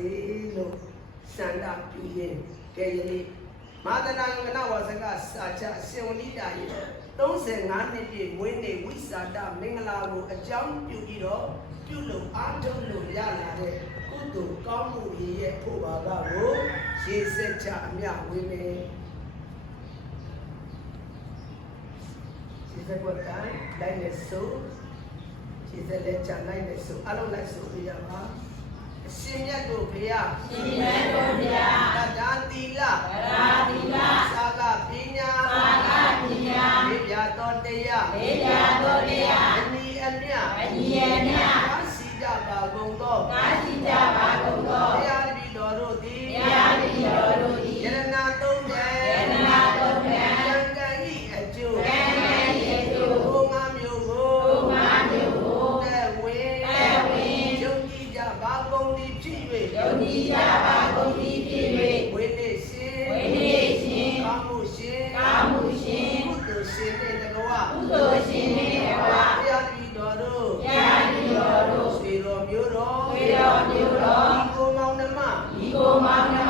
စေလို့စန္ဒပြုရင်ကဲယနေ့မာသနာယုံကနဝါစကစာချအရှင်ဝဏိတာရဲ့35နှစ်ပြည့်မွေးနေ့ဝိစာဒမင်္ဂလာကိုအကြောင်းပြုပြီးတော့ပြုလို့အားထုတ်လို့ရလာတဲ့ကုသိုလ်ကောင်းမှုရဲ့ဖို့ပါကကိုရှေးဆက်ချအမြဝေးမယ်ရှေးဆက်ကွက်တိုင်းလိုက်နေစို့ရှေးဆက်လက်ချလိုက်နေစို့အလုံးလိုက်စို့ပြရပါအရှင်မြတ်တို့ဘုရားရှင်မြတ်တို့ဘုရားတရားသီလတရားသီလသာကပညာသာကပညာဝိပြတော်တရားဝိပြတော်တရားအနိအမြအနိအမြကာစီကြပါကုန်သောကာစီကြပါကုန်သောတရားတပည့်တော်တို့သည်တရားတပည့်တော်တို့သည်ယရဏသုံးတယ်ယရဏသုံးတယ်ကံကံဤအကျိုးကံကံဤအကျိုးဘုံငါမျိုးကိုဘုံငါမျိုးကိုတဲ့ဝင်ယုံကြည်ကြပါကုန်သည်ဖြစ်၍ယုံကြည်ကြပါကုန်သည်ဖြစ်၍ဝိနည်းရှင်ဝိနည်းရှင်ကာမှုရှင်ကာမှုရှင်ကုသိုလ်ရှင်နှင့်တကွာကုသိုလ်ရှင်နှင့်တကွာဘုရားတပည့်တော်တို့ဘုရားတပည့်တော်တို့ဆွေတော်မျိုးတော်ဆွေတော်မျိုးတော်ဒီကိုမောင်နှမဒီကိုမောင်နှမ